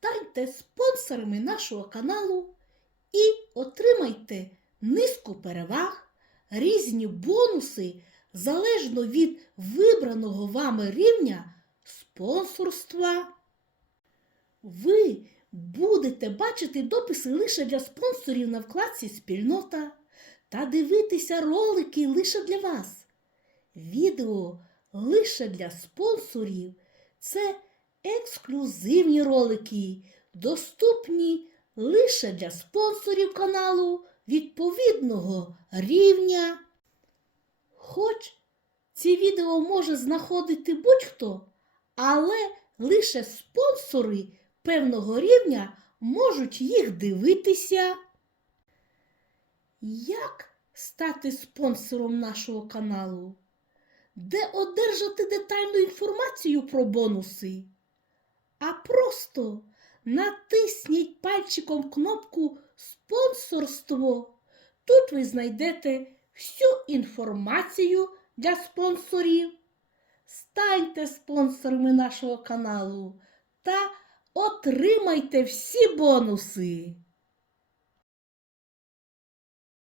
станьте спонсорами нашого каналу і отримайте низку переваг, різні бонуси залежно від вибраного вами рівня спонсорства. Ви будете бачити дописи лише для спонсорів на вкладці Спільнота та дивитися ролики лише для вас. Відео лише для спонсорів це ексклюзивні ролики, доступні лише для спонсорів каналу відповідного рівня. Хоч ці відео може знаходити будь-хто, але лише спонсори певного рівня можуть їх дивитися. Як стати спонсором нашого каналу? Де одержати детальну інформацію про бонуси? А просто натисніть пальчиком кнопку Спонсорство. Тут ви знайдете всю інформацію для спонсорів. Станьте спонсорами нашого каналу та отримайте всі бонуси.